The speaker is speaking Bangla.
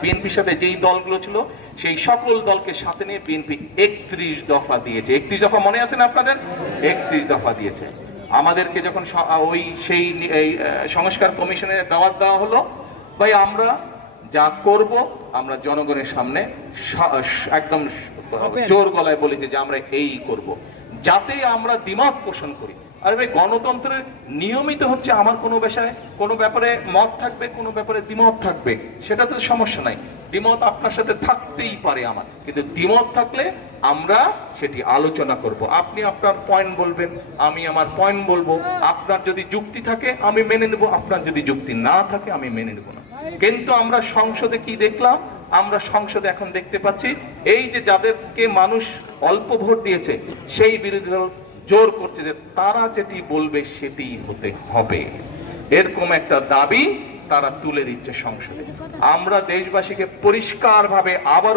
বিএনপির সাথে যেই দলগুলো ছিল সেই সকল দলকে সাথে নিয়ে বিএনপি 31 দফা দিয়েছে। 31 দফা মনে আছে না আপনাদের? 31 দফা দিয়েছে। আমাদেরকে যখন সেই সংস্কার কমিশনের দাওয়াত দেওয়া হলো, ভাই আমরা যা করব আমরা জনগণের সামনে একদম জোর গলায় বলি যে আমরা এই করব, যাতে আমরা দ্বিমত পোষণ করি। আরে ভাই, গণতন্ত্রের নিয়মিত হচ্ছে আমার কোনো ব্যাপারে মত থাকবে, কোনো ব্যাপারে দ্বিমত থাকবে, সেটা তো সমস্যা নাই। দ্বিমত আপনার সাথে থাকতেই পারে আমার, কিন্তু দ্বিমত থাকলে আমরা সেটি আলোচনা করব। আপনি আপনার পয়েন্ট বলবেন, আমি আমার পয়েন্ট বলবো। আপনার যদি যুক্তি থাকে আমি মেনে নেব, আপনার যদি যুক্তি না থাকে আমি মেনে নেব না। কিন্তু আমরা সংসদে কি দেখলাম? আমরা সংসদে এখন দেখতে পাচ্ছি এই যে যাদেরকে মানুষ অল্প ভোট দিয়েছে সেই বিরোধী দল জোর করছে যে তারা যেটি বলবে সেটি হতে হবে, এরকম একটা দাবি তারা তুলে দিচ্ছে সংসদে। আমরা দেশবাসীকে পরিষ্কারভাবে আবার